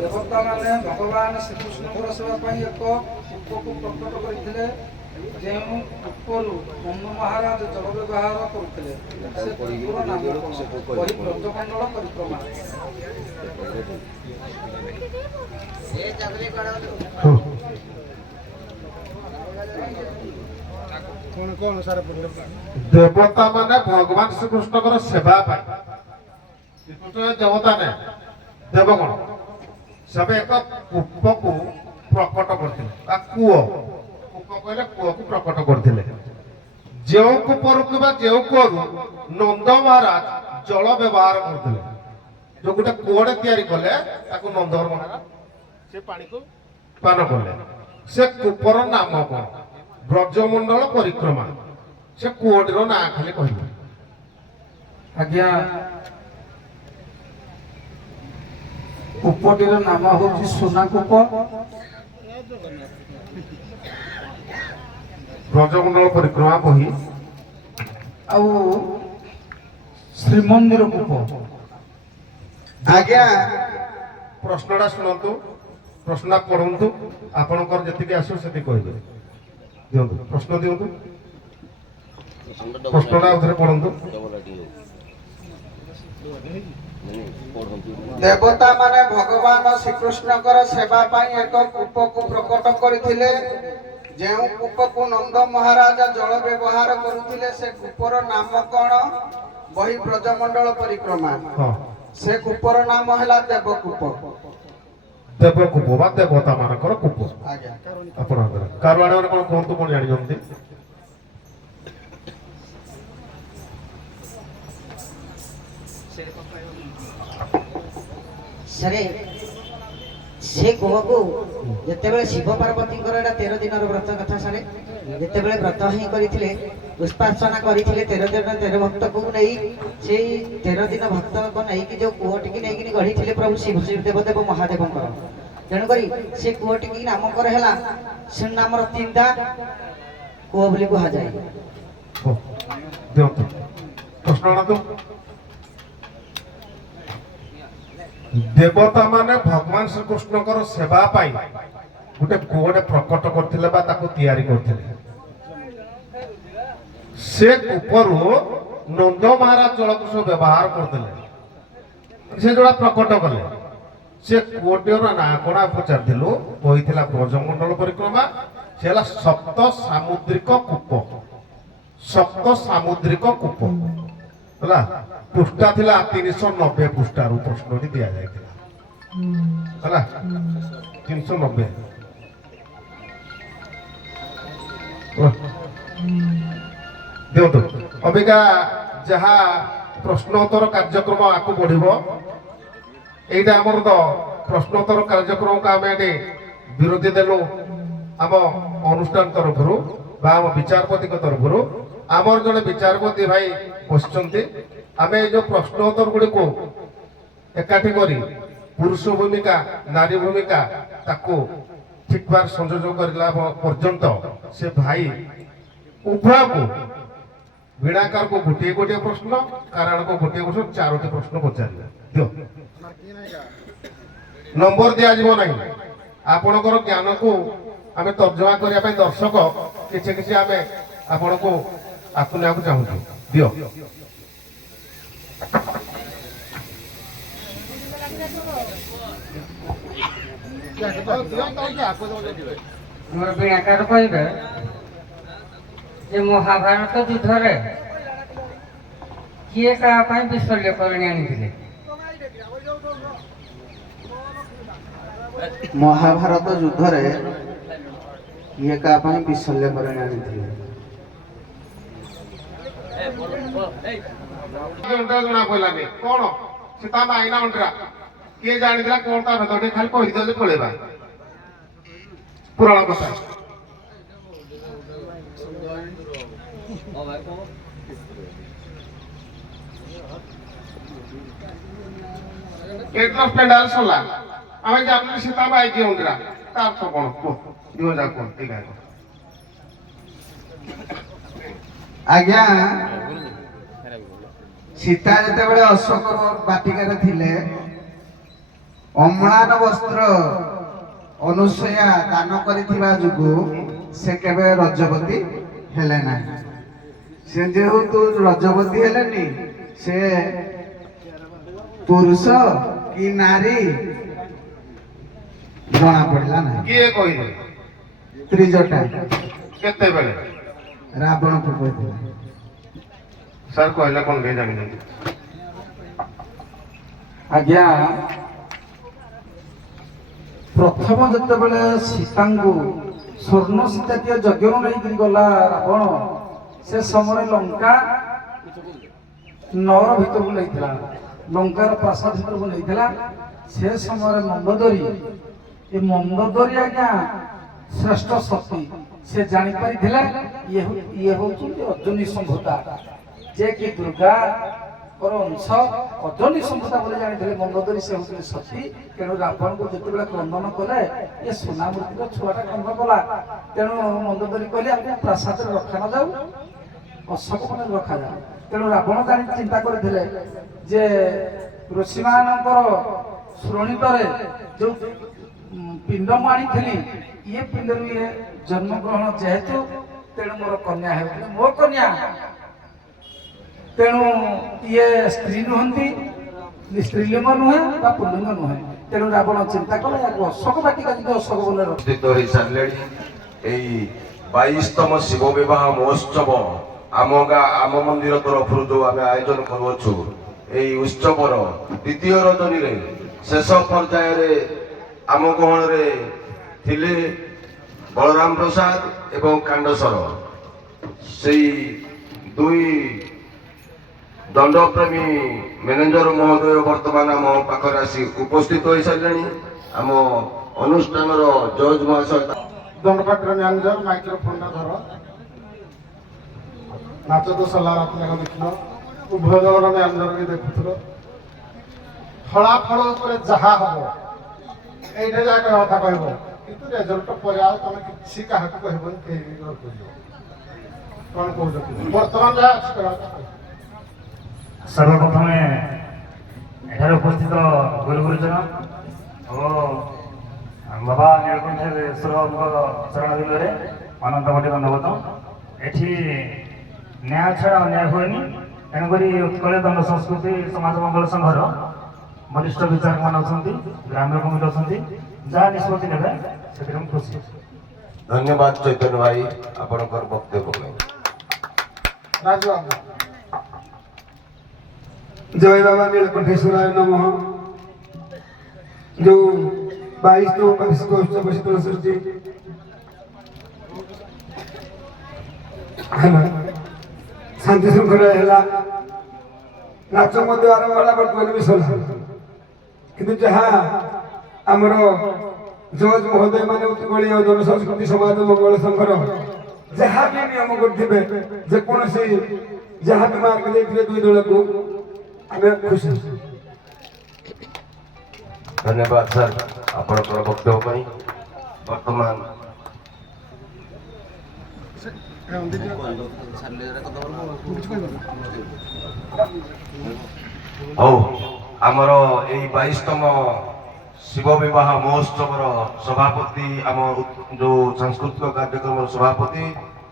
ଦେବତାମାନେ ଭଗବାନ ଶ୍ରୀକୃଷ୍ଣଙ୍କର ସେବା ପାଇଁ ଏକ କୂପକୁ ପ୍ରକଟ କରିଥିଲେ, ଯେଉଁ କୂପରୁ ନନ୍ଦ ମହାରାଜ ଜଳ ବ୍ୟବହାର କରୁଥିଲେ। ସେ କୂପର ନାମ ବ୍ରଜମଣ୍ଡଳ ପରିକ୍ରମା। ଦେବତା ମାନେ ଭଗବାନ ଶ୍ରୀକୃଷ୍ଣଙ୍କର ସେବା ପାଇଁ ଦେବତା ନେ ଦେବଗଣ ସେବେ ଏକ କୂପକୁ ପ୍ରକଟ କରିଥିଲେ। କୂଅ କହିଲେ କୂଅକୁ ପ୍ରକଟ କରିଥିଲେ। ଯେଉଁ କୂପରୁ କିମ୍ବା ଯେଉଁ କୂଅରୁ ନନ୍ଦ ମହାରାଜ ଜଳ ବ୍ୟବହାର କରୁଥିଲେ। ଯୋଉ ଗୋଟେ କୂଅଟେ ତିଆରି କଲେ ତାକୁ ନନ୍ଦ ମହାରାଜ ସେ ପାଣିକୁ ପାନ କଲେ। ସେ କୂପର ନାମ କଣ? ବ୍ରଜମଣ୍ଡଳ ପରିକ୍ରମା। ସେ କୂଅଟିର ନାଁ ଖାଲି କହିଲେ। ଆଜ୍ଞା, କୂପଟିର ନାମ ହଉଛି ସୁନା କୂପ। ବ୍ରଜମଣ୍ଡଳ ପରିକ୍ରମା ବହି ଆଉ ଶ୍ରୀମନ୍ଦିର କୂପ। ଆଜ୍ଞା, ପ୍ରଶ୍ନଟା ଶୁଣନ୍ତୁ, ପ୍ରଶ୍ନଟା ପଢନ୍ତୁ। ଆପଣଙ୍କର ଯେତିକି ଆସିବ ସେତିକି କହିବେ। ଦିଅନ୍ତୁ ପ୍ରଶ୍ନ ଦିଅନ୍ତୁ। ପ୍ରଶ୍ନଟା ଆଉଥରେ ପଢନ୍ତୁ। ଦେବତା ମାନେ ଭଗବାନ ଶ୍ରୀକୃଷ୍ଣଙ୍କର ସେବା ପାଇଁ ଏକ କୂପକୁ ପ୍ରକଟ କରିଥିଲେ, ଯେଉଁ କୂପକୁ ନନ୍ଦ ମହାରାଜ ଜଳ ବ୍ୟବହାର କରୁଥିଲେ। ସେ କୂପର ନାମ କଣ? ବହି ବ୍ରଜମଣ୍ଡଳ ପରିକ୍ରମା। ସେ କୂପର ନାମ ହେଲା ଦେବକୂପ। ଦେବକୂପ ବା ଦେବତା ମାନଙ୍କର କୂପ। ଆଜ୍ଞା, ଆପଣଙ୍କର କାରୁଆଡେ ମାନେ କଣ କୁହନ୍ତୁ, କଣ ଜାଣିଛନ୍ତି? ସାରେ ସେ କୂଅକୁ ଯେତେବେଳେ ଶିବ ପାର୍ବତୀଙ୍କର ଏଇଟା 13 ଦିନର ବ୍ରତ କଥା ସାରେ, ଯେତେବେଳେ ବ୍ରତ ହିଁ କରିଥିଲେ, ପୁଷ୍ପାର୍ଚ୍ଚନା କରିଥିଲେ 13 ଦିନ 13 ଭକ୍ତକୁ ନେଇ, ସେଇ 13 ଦିନ ଭକ୍ତକୁ ନେଇକି ଯୋଉ କୂଅଟିକି ନେଇକି ଗଢିଥିଲେ ପ୍ରଭୁ ଶିବ ଦେବଦେବ ମହାଦେବଙ୍କର। ତେଣୁକରି ସେ କୂଅଟିକି ନାମକର ହେଲା ସେ ନାମର ତିନିଟା କୂଅ ବୋଲି କୁହାଯାଏ। ଦେବତା ମାନେ ଭଗବାନ ଶ୍ରୀକୃଷ୍ଣଙ୍କର ସେବା ପାଇଁ ଗୋଟେ କୂଅଟେ ପ୍ରକଟ କରିଥିଲେ ବା ତାକୁ ତିଆରି କରିଥିଲେ। ସେ କୂପରୁ ନନ୍ଦ ମହାରାଜ ଜଳକୁ ସବୁ ବ୍ୟବହାର କରୁଥିଲେ। ସେ ଯୋଉଟା ପ୍ରକଟ କଲେ, ସେ କୂଅଟିର ନାଁ କଣ ପଚାରିଥିଲୁ? କହିଥିଲା ବ୍ରଜମଣ୍ଡଳ ପରିକ୍ରମା। ସେ ହେଲା ସପ୍ତ ସାମୁଦ୍ରିକ କୂପ। ସପ୍ତ ସାମୁଦ୍ରିକ କୂପ ହେଲା। ପୃଷ୍ଠା ଥିଲା 390 ପୃଷ୍ଠାରୁ ପ୍ରଶ୍ନଟି ଦିଆଯାଇଥିଲା ହେଲା। 390 ଦିଅନ୍ତୁ। ଅବିକା ଯାହା ପ୍ରଶ୍ନୋତ୍ତର କାର୍ଯ୍ୟକ୍ରମ ଆଗକୁ ବଢିବ, এইটা আমার তো প্রশ্নোত্তর কার্যক্রমকে আমি এটি বিরতি দেলু আম অনুষ্ঠান তরফর বা আম বিচারপতি তরফর। আমার জনে বিচারপতি ভাই বসছেন। আমি এই যে প্রশ্নোত্তর গুড়ি একাঠি করি পুরুষ ভূমিকা নারী ভূমিকা তাকে ঠিকভাবে সংযোজন করা পর্যন্ত সে ভাই উভয়কু वीणाकार को गोटे गोटे प्रश्न, कारण को गोटे प्रश्न, 4टी प्रश्न पचारे दियो। नंबर दिया जीवो नहीं। आपणकर ज्ञान को आमे तर्जमा करिया पई दर्शक किछि किछि आमे आपण को आकुनिया को चाहू दियो। मोर वीणाकार कहबे जे महाभारत युद्धरे किए का विशल्य करणी आनी। महाभारत युद्धरे किए का विशल्य करणी आनी। जना पड़लानी कौन सीता आईना अंटरा किए जानी कौन ता भीतर खाली कही दियो जे पळेबा पुराण कथा। एटलस पेंडाल सोला आमे जानले सीता बाई की उंडरा तार तो कोन को दियो जा कोन ठीक है। ଆଜ୍ଞା ସୀତା ଯେତେବେଳେ ଅଶୋକ ବାଟିକାରେ ଥିଲେ ଅମ୍ଳାନ ବସ୍ତ୍ର ଅନୁସୂୟା ଦାନ କରିଥିବା ଯୋଗୁ ସେ କେବେ ରଜବତୀ ହେଲେ ନାହିଁ। ସେ ଯେହେତୁ ରଜବତୀ ହେଲେନି ସେ ପୁରୁଷ କି ନାରୀ ଜଣା ପଡିଲା ନାହିଁ। କିଏ କହିଲେ ତ୍ରିଜଟା କେତେବେଳେ? ରାବଣକୁ କହିଥିଲା। ସାର୍ କହିଲେ କଣ କେହି ଜାଣିଛନ୍ତି? ଆଜ୍ଞା ପ୍ରଥମ ଯେତେବେଳେ ସୀତାଙ୍କୁ ସ୍ୱର୍ଣ୍ଣ ସୀତାଟିଏ ଯଜ୍ଞରୁ ନେଇକରି ଗଲା ରାବଣ, ସେ ସମୟରେ ଲଙ୍କା ନଅର ଭିତରକୁ ନେଇଥିଲା, ଲଙ୍କାର ପ୍ରାସାଦ ଭିତରକୁ ନେଇଥିଲା। ସେ ସମୟରେ ମନ୍ଦୋଦରୀ, ଏ ମନ୍ଦୋଦରୀ ଆଜ୍ଞା ଶ୍ରେଷ୍ଠ ଶକ୍ତି। ସେ ଜାଣିପାରିଥିଲେ ଇଏ ହଉଛନ୍ତି ଅର୍ଜୁନୀ ସମ୍ଭୂତା, ଯେ କି ଦୁର୍ଗାଙ୍କର ଅଂଶ ଅର୍ଜୁନୀ ସମ୍ଭୂତା ବୋଲି ଜାଣିଥିଲେ ମନ୍ଦୋଦରୀ। ସେ ହଉଛନ୍ତି ସତୀ। ତେଣୁ ରାବଣକୁ ଯେତେବେଳେ କ୍ରନ୍ଦନ କଲେ ଏ ସୁନା ମୂର୍ତ୍ତିର ଛୁଆଟା କ୍ରନ୍ଦନ କଲା, ତେଣୁ ମନ୍ଦୋଦରୀ କହିଲେ ଆମକୁ ପ୍ରାସାଦରେ ରଖା ନ ଯାଉ, ଅଶୋକ ବନରେ ରଖାଯାଉ। ତେଣୁ ରାବଣ ଜାଣି ଚିନ୍ତା କରିଥିଲେ ଯେ ଋଷିମାନଙ୍କର ଶ୍ରୋଣିତରେ ଯୋଉ ପିଣ୍ଡ ମୁଁ ଆଣିଥିଲି, ଇଏ ପିଣ୍ଡରୁ ଇଏ ଜନ୍ମଗ୍ରହଣ ଯେହେତୁ, ତେଣୁ ମୋର କନ୍ୟା ହେଉଥିଲେ ମୋ କନ୍ୟା, ତେଣୁ ଇଏ ସ୍ତ୍ରୀ ନୁହନ୍ତି, ସ୍ତ୍ରୀଲିଙ୍ଗ ନୁହେଁ ବା ପୁଲ୍ଲିଙ୍ଗ ନୁହେଁ। ତେଣୁ ରାବଣ ଚିନ୍ତା କଲେ ୟାକୁ ଅଶୋକ ବାଟିକା ଯଦି ଅଶୋକ ବନରେ ଉପସ୍ଥିତ ହୋଇସାରିଲେଣି। ଏଇ 22ତମ ଶିବ ବିବାହ ମହୋତ୍ସବ ଆମ ଗାଁ ଆମ ମନ୍ଦିର ତରଫରୁ ଯୋଉ ଆମେ ଆୟୋଜନ କରୁଅଛୁ, ଏଇ ଉତ୍ସବର ଦ୍ୱିତୀୟ ରଜନୀରେ ଶେଷ ପର୍ଯ୍ୟାୟରେ ଆମ ଗହଣରେ ଥିଲେ ବଳରାମ ପ୍ରସାଦ ଏବଂ କାଣ୍ଡସର। ସେଇ ଦୁଇ ଦଣ୍ଡପ୍ରେମୀ ମ୍ୟାନେଜର ମହୋଦୟ ବର୍ତ୍ତମାନ ଆମ ପାଖରେ ଆସି ଉପସ୍ଥିତ ହୋଇସାରିଲେଣି। ଆମ ଅନୁଷ୍ଠାନର ଜଜ୍ ମହାଶୟ ଦଣ୍ଡପାତ୍ର ମ୍ୟାନେଜର ମାଇକ୍ରୋଫୋନଟା ଧର, ନାଚ ତ ସଲା ରାତି ଯାକ ଦେଖିଲ, ଉଭୟ ଦଳର ମ୍ୟାନେଜର ବି ଦେଖୁଥିଲ। ଫଳାଫଳ ଉପରେ ଯାହା ହବ ଏଇଟା ଯାହା କହିବା କଥା କହିବ, କିନ୍ତୁ ରେଜଲ୍ଟ ପରେ ଆଉ ତମେ କିଛି କାହାକୁ କହିବନି, କେହି ବି କହିବ। କଣ କହୁଛ? ବର୍ତ୍ତମାନ ଯାହା ଅଛି କହିବା କଥା କହିବ। ସର୍ବପ୍ରଥମେ ଏଠାରେ ଉପସ୍ଥିତ ଗୁରୁ ଗୁରୁଜନ ଓ ବାବା ନୀଳକଣ୍ଠେଶ୍ୱରଙ୍କ ଚରଣ ବିନ୍ଦୁରେ ଅନନ୍ତ କୋଟି ଦଣ୍ଡବତ। ଏଠି ନ୍ୟାୟ ଛଡ଼ା ଅନ୍ୟାୟ ହୁଏନି, ତେଣୁକରି ଉତ୍କଳ ଦଣ୍ଡ ସଂସ୍କୃତି ସମାଜ ମଙ୍ଗଳ ସଂଘର ବରିଷ୍ଠ ବିଚାରକମାନେ ଅଛନ୍ତି, ଗ୍ରାମ୍ୟ କମିଟି ଅଛନ୍ତି, ଯାହା ନିଷ୍ପତ୍ତି ନେବେ ସେଥିରେ ମୁଁ ଖୁସି। ଧନ୍ୟବାଦ ଚୈତନ୍ୟ ଭାଇ, ଆପଣଙ୍କର ବକ୍ତବ୍ୟ ପାଇଁ। ରାଜୁ ବାବୁ जय बाबा नीलकंठेश्वराय नमः। जो 22 वार्षिक उत्सव शीतल षष्ठी शांति श्रृंखला है, नाच आरंभ है, बर्तमान भी सरला। कि जहाँ आमर जज महोदय मैंने उत्कल जनसंस्कृति समाज मंगल संघर जहाँ भी नियम करेंगे, जेकोसी जहाँ भी मार्ग देते दुई दल को खुशी। धन्यवाद सर आपणकर बक्तव्य ପାଇଁ। ବର୍ତ୍ତମାନ ହଉ ଆମର ଏଇ 22ତମ ଶିବ ବିବାହ ମହୋତ୍ସବର ସଭାପତି, ଆମ ଯୋଉ ସାଂସ୍କୃତିକ କାର୍ଯ୍ୟକ୍ରମର ସଭାପତି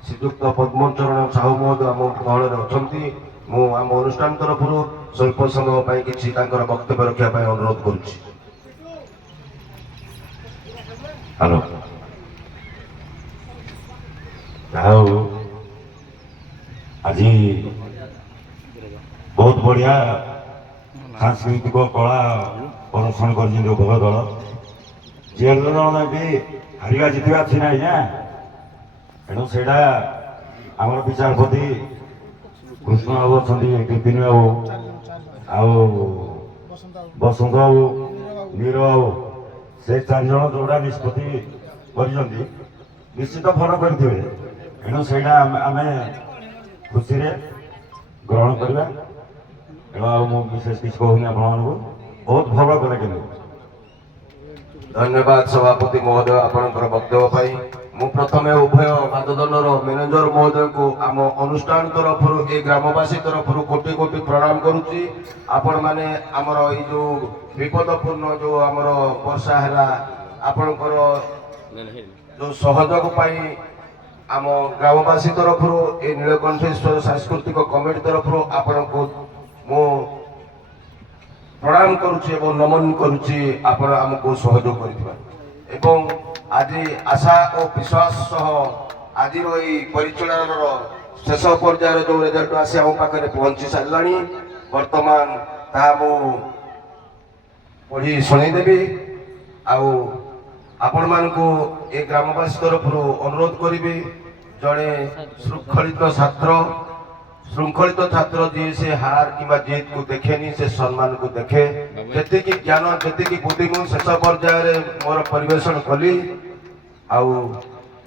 ଶ୍ରୀଯୁକ୍ତ ପଦ୍ମଚରଣ ସାହୁ ମହୋଦୟ ଆମ ଗହଣରେ ଅଛନ୍ତି। ମୁଁ ଆମ ଅନୁଷ୍ଠାନ ତରଫରୁ ସ୍ୱଳ୍ପ ସମୟ ପାଇଁ କିଛି ତାଙ୍କର ବକ୍ତବ୍ୟ ରଖିବା ପାଇଁ ଅନୁରୋଧ କରୁଛି। ହ୍ୟାଲୋ। ଆଉ ଆଜି ବହୁତ ବଢିଆ ସାଂସ୍କୃତିକ କଳା ପ୍ରଦର୍ଶନ କରିଛନ୍ତି ଉଭୟ ଦଳ। ଯେ ଦଳ ବି ହାରିବା ଜିତିବା ଅଛି ନାହିଁ ନା, ତେଣୁ ସେଇଟା ଆମର ବିଚାରପତି କୃଷ୍ଣ ବାବୁ ଅଛନ୍ତି, କୀର୍ତ୍ତିନୀ ବାବୁ ଆଉ ବସନ୍ତ ବାବୁ, ନୀର ବାବୁ, ସେ 4 ଜଣ ଯୋଉଟା ନିଷ୍ପତ୍ତି କରିଛନ୍ତି ନିଶ୍ଚିତ ଭଲ କରିଥିବେ। ତେଣୁ ସେଇଟା ଆମେ ଖୁସିରେ ଗ୍ରହଣ କରିବା। ତେଣୁ ଆଉ ମୁଁ ବିଶେଷ କିଛି କହୁନି, ଆପଣମାନଙ୍କୁ ବହୁତ ଭଲ କଲେ। କିନ୍ତୁ ଧନ୍ୟବାଦ ସଭାପତି ମହୋଦୟ ଆପଣଙ୍କର ବକ୍ତବ୍ୟ ପାଇଁ। ମୁଁ ପ୍ରଥମେ ଉଭୟ ବାଦଦଣ୍ଡର ମ୍ୟାନେଜର ମହୋଦୟଙ୍କୁ ଆମ ଅନୁଷ୍ଠାନ ତରଫରୁ ଏ ଗ୍ରାମବାସୀ ତରଫରୁ କୋଟି କୋଟି ପ୍ରଣାମ କରୁଛି। ଆପଣମାନେ ଆମର ଏଇ ଯୋଉ ବିପଦପୂର୍ଣ୍ଣ ଯୋଉ ଆମର ବର୍ଷା ହେଲା ଆପଣଙ୍କର ଯୋଉ ସହଯୋଗ ପାଇଁ ଆମ ଗ୍ରାମବାସୀ ତରଫରୁ ଏ ନୀଳକଣ୍ଠେଶ୍ୱର ସାଂସ୍କୃତିକ କମିଟି ତରଫରୁ ଆପଣଙ୍କୁ ମୁଁ ପ୍ରଣାମ କରୁଛି ଏବଂ ନମନ କରୁଛି ଆପଣ ଆମକୁ ସହଯୋଗ କରିଥିବା। ଏବଂ ଆଜି ଆଶା ଓ ବିଶ୍ୱାସ ସହ ଆଜିର ଏଇ ପରିଚାଳନାର ଶେଷ ପର୍ଯ୍ୟାୟର ଯୋଉ ରେଜଲ୍ଟ ଆସି ଆମ ପାଖରେ ପହଞ୍ଚି ସାରିଲାଣି, ବର୍ତ୍ତମାନ ତାହା ମୁଁ ପଢ଼ି ଶୁଣେଇଦେବି। ଆଉ ଆପଣମାନଙ୍କୁ ଏ ଗ୍ରାମବାସୀ ତରଫରୁ ଅନୁରୋଧ କରିବି, ଜଣେ ଶୃଙ୍ଖଳିତ ଛାତ୍ର ଯିଏ ସେ ହାର କିମ୍ବା ଜିତକୁ ଦେଖେନି, ସେ ସମ୍ମାନକୁ ଦେଖେ। ଯେତିକି ଜ୍ଞାନ ଯେତିକି ବୁଦ୍ଧି ମୁଁ ଶେଷ ପର୍ଯ୍ୟାୟରେ ମୋର ପରିବେଷଣ କଲି, ଆଉ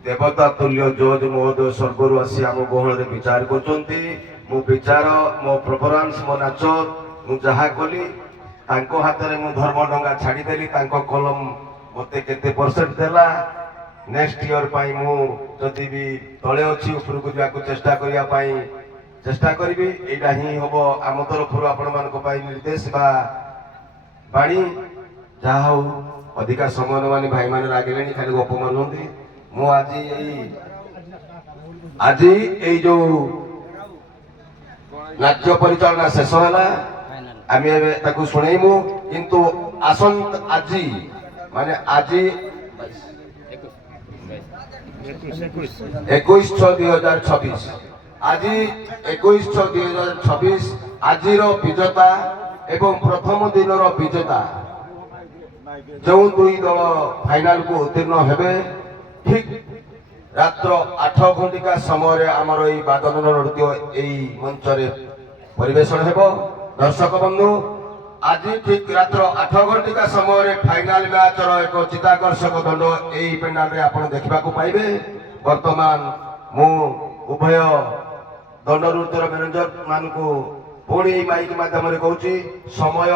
ଦେବତା ତୁଲ୍ୟ ଜଜ୍ ମହୋଦୟ ସ୍ୱର୍ଗରୁ ଆସି ଆମ ଗହଳରେ ବିଚାର କରୁଛନ୍ତି। ମୋ ବିଚାର, ମୋ ପରଫର୍ମାନ୍ସ, ମୋ ନାଚ, ମୁଁ ଯାହା କଲି ତାଙ୍କ ହାତରେ ମୁଁ ଧର୍ମ ଡଙ୍ଗା ଛାଡ଼ିଦେଲି। ତାଙ୍କ କଲମ ମୋତେ କେତେ ପରସେଣ୍ଟ ଦେଲା, ନେକ୍ସଟ ଇୟର ପାଇଁ ମୁଁ ଯଦି ବି ତଳେ ଅଛି ଉପରକୁ ଯିବାକୁ ଚେଷ୍ଟା କରିବା ପାଇଁ ଚେଷ୍ଟା କରିବି। ଏଇଟା ହିଁ ହବ ଆମ ତରଫରୁ ଆପଣମାନଙ୍କ ପାଇଁ ନିର୍ଦ୍ଦେଶ ବା ବାଣୀ। ଯାହା ହଉ ଅଧିକା ସମୟ ମାନେ ଭାଇମାନେ ରାଗିଲେଣି, ଖାଲି ଗପ ମାନୁଛନ୍ତି। ମୁଁ ଆଜି ଏଇ ଯୋଉ ନାଟ୍ୟ ପରିଚାଳନା ଶେଷ ହେଲା, ଆମେ ଏବେ ତାକୁ ଶୁଣେଇବୁ। କିନ୍ତୁ ଆସନ୍ତା ଆଜି 21/6/2026 ଆଜି 21/6/2026 ଆଜିର ବିଜେତା ଏବଂ ପ୍ରଥମ ଦିନର ବିଜେତା ଯେଉଁ ଦୁଇ ଦଳ ଫାଇନାଲକୁ ଉତ୍ତୀର୍ଣ୍ଣ ହେବେ, ଠିକ ରାତ୍ର 8 ଘଣ୍ଟିକା ସମୟରେ ଆମର ଏଇ ବାଦନ ନୃତ୍ୟ ଏଇ ମଞ୍ଚରେ ପରିବେଷଣ ହେବ। ଦର୍ଶକ ବନ୍ଧୁ, ଆଜି ଠିକ ରାତ୍ର 8 ଘଣ୍ଟିକା ସମୟରେ ଫାଇନାଲ ମ୍ୟାଚର ଏକ ଚିତ୍ତାକର୍ଷକ ଦଣ୍ଡ ଏଇ ପେଣ୍ଡାଲରେ ଆପଣ ଦେଖିବାକୁ ପାଇବେ। ବର୍ତ୍ତମାନ ମୁଁ ଉଭୟ ଦଣ୍ଡ ନୃତ୍ୟର ମ୍ୟାନେଜର ମାନଙ୍କୁ ପୁଣି ଏଇ ମାଇକ ମାଧ୍ୟମରେ କହୁଛି, ସମୟ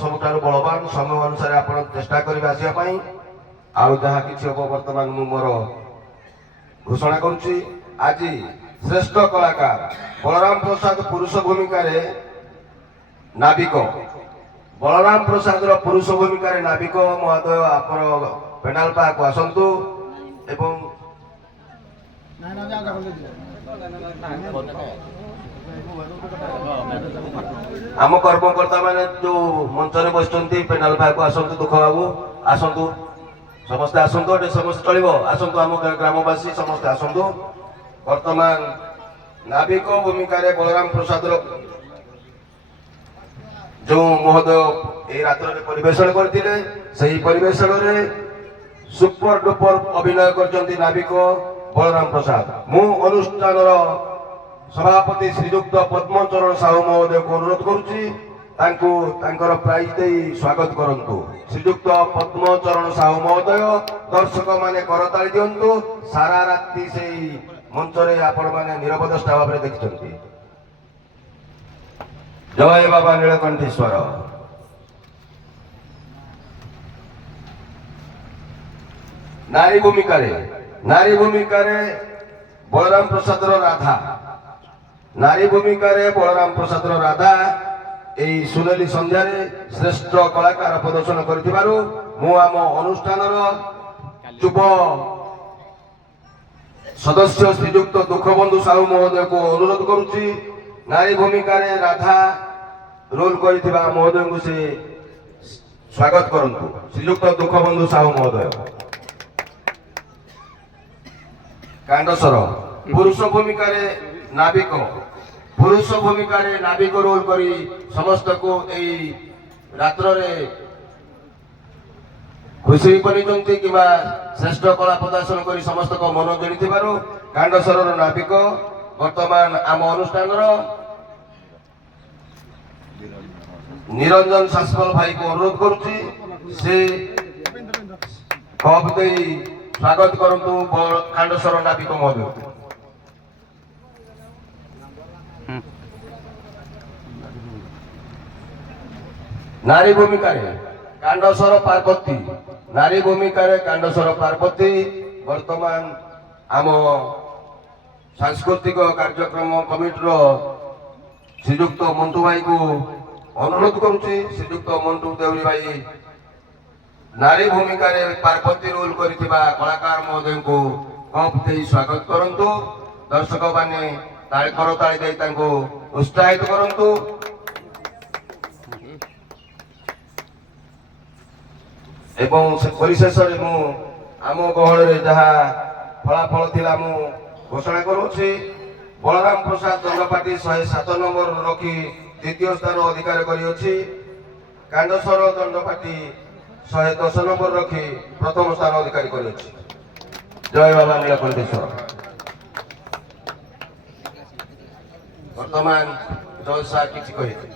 ସବୁଠାରୁ ବଳବାନ। ସମୟ ଅନୁସାରେ ଆପଣ ଚେଷ୍ଟା କରିବେ ଆସିବା ପାଇଁ। ଆଉ ଯାହା କିଛି ହବ ବର୍ତ୍ତମାନ ମୁଁ ମୋର ଘୋଷଣା କରୁଛି। ଆଜି ଶ୍ରେଷ୍ଠ କଳାକାର ବଳରାମ ପ୍ରସାଦ ପୁରୁଷ ଭୂମିକାରେ ନାବିକ, ବଳରାମ ପ୍ରସାଦର ପୁରୁଷ ଭୂମିକାରେ ନାବିକ ମହୋଦୟ ଆପଣ ପେଣ୍ଡାଲ ପାଖକୁ ଆସନ୍ତୁ। ଏବଂ ଆମ କର୍ମକର୍ତ୍ତା ମାନେ ଯୋଉ ମଞ୍ଚରେ ବସିଛନ୍ତି ପେଣ୍ଡାଲ ପାଖକୁ ଆସନ୍ତୁ। ଦୁଃଖ ବାବୁ ଆସନ୍ତୁ, ସମସ୍ତେ ଆସନ୍ତୁ, ଏଠି ସମସ୍ତେ ଚଳିବ, ଆସନ୍ତୁ। ଆମ ଗ୍ରାମବାସୀ ସମସ୍ତେ ଆସନ୍ତୁ। ବର୍ତ୍ତମାନ ନାବିକ ଭୂମିକାରେ ବଳରାମ ପ୍ରସାଦର ଯୋଉ ମହୋଦୟ ଏଇ ରାତ୍ରରେ ପରିବେଷଣ କରିଥିଲେ, ସେହି ପରିବେଷଣରେ ସୁପର ଡୁପର ଅଭିନୟ କରିଛନ୍ତି ନାବିକ ବଳରାମ ପ୍ରସାଦ। ମୁଁ ଅନୁଷ୍ଠାନର ସଭାପତି ଶ୍ରୀଯୁକ୍ତ ପଦ୍ମଚରଣ ସାହୁ ମହୋଦୟକୁ ଅନୁରୋଧ କରୁଛି, ତାଙ୍କୁ ତାଙ୍କର ପ୍ରାଇଜ ଦେଇ ସ୍ୱାଗତ କରନ୍ତୁ। ଶ୍ରୀଯୁକ୍ତ ପଦ୍ମଚରଣ ସାହୁ ମହୋଦୟ, ଦର୍ଶକ ମାନେ କରତାଳି ଦିଅନ୍ତୁ। ସାରା ରାତି ସେଇ ମଞ୍ଚରେ ଆପଣମାନେ ନିରବଦ୍ରଷ୍ଟା ଭାବରେ ଦେଖିଛନ୍ତି। ଜୟ ବାବା ନୀଳକଣ୍ଠେଶ୍ୱର। ନାରୀ ଭୂମିକାରେ ବଳରାମ ପ୍ରସାଦର ରାଧା, ନାରୀ ଭୂମିକାରେ ବଳରାମ ପ୍ରସାଦର ରାଧା ଏହି ସୁନେଲି ସନ୍ଧ୍ୟାରେ ଶ୍ରେଷ୍ଠ କଳାକାର ପ୍ରଦର୍ଶନ କରିଥିବାରୁ ମୁଁ ଆମ ଅନୁଷ୍ଠାନର ଯୁବ ସଦସ୍ୟ ଶ୍ରୀଯୁକ୍ତ ଦୁଃଖବନ୍ଧୁ ସାହୁ ମହୋଦୟକୁ ଅନୁରୋଧ କରୁଛି, ନାରୀ ଭୂମିକାରେ ରାଧା ରୋଲ କରିଥିବା ମହୋଦୟଙ୍କୁ ସେ ସ୍ୱାଗତ କରନ୍ତୁ। ଶ୍ରୀଯୁକ୍ତ ଦୁଃଖବନ୍ଧୁ ସାହୁ ମହୋଦୟ। କାଣ୍ଡସର ପୁରୁଷ ଭୂମିକାରେ ନାବିକ ରୋଲ କରି ସମସ୍ତଙ୍କୁ ଏଇ ରାତ୍ରରେ ଖୁସି କରିଛନ୍ତି କିମ୍ବା ଶ୍ରେଷ୍ଠ କଳା ପ୍ରଦର୍ଶନ କରି ସମସ୍ତଙ୍କ ମନ ଜିଣିଥିବାରୁ କାଣ୍ଡସରର ନାବିକ ବର୍ତ୍ତମାନ ଆମ ଅନୁଷ୍ଠାନର ନିରଞ୍ଜନ ଶାସନ ଭାଇକୁ ଅନୁରୋଧ କରୁଛି, ସେ କପ୍ ଦେଇ ସ୍ୱାଗତ କରନ୍ତୁ କାଣ୍ଡସର ନାବିକ ମହୋଦୟ। ନାରୀ ଭୂମିକାରେ କାଣ୍ଡସର ପାର୍ବତୀ, ନାରୀ ଭୂମିକାରେ କାଣ୍ଡସର ପାର୍ବତୀ ବର୍ତ୍ତମାନ ଆମ ସାଂସ୍କୃତିକ କାର୍ଯ୍ୟକ୍ରମ କମିଟିର ଶ୍ରୀଯୁକ୍ତ ମଣ୍ଟୁ ଭାଇକୁ ଅନୁରୋଧ କରୁଛି। ଶ୍ରୀଯୁକ୍ତ ମଣ୍ଟୁ ଦେଉରୀ ଭାଇ ନାରୀ ଭୂମିକାରେ ପାର୍ବତୀ ରୋଲ୍ କରିଥିବା କଳାକାର ମହୋଦୟଙ୍କୁ କପ୍ ଦେଇ ସ୍ୱାଗତ କରନ୍ତୁ। ଦର୍ଶକମାନେ କରତାଳି ଦେଇ ତାଙ୍କୁ ଉତ୍ସାହିତ କରନ୍ତୁ। ଏବଂ ପରିଶେଷରେ ମୁଁ ଆମ ଗହଳରେ ଯାହା ଫଳାଫଳ ଥିଲା ମୁଁ ଘୋଷଣା କରୁଛି। ବଳରାମ ପ୍ରସାଦ ଦଣ୍ଡପାଟି 107 ନମ୍ବର ରଖି ଦ୍ୱିତୀୟ ସ୍ଥାନ ଅଧିକାର କରିଅଛି। କାଣ୍ଡେଶ୍ୱର ଦଣ୍ଡପାଟି 110 ନମ୍ବର ରଖି ପ୍ରଥମ ସ୍ଥାନ ଅଧିକାର କରିଅଛି। ଜୟ ବାବା ନୀଳକଣ୍ଠେଶ୍ୱର। ବର୍ତ୍ତମାନ ଜୟ ସାର୍ କିଛି କହିବେ।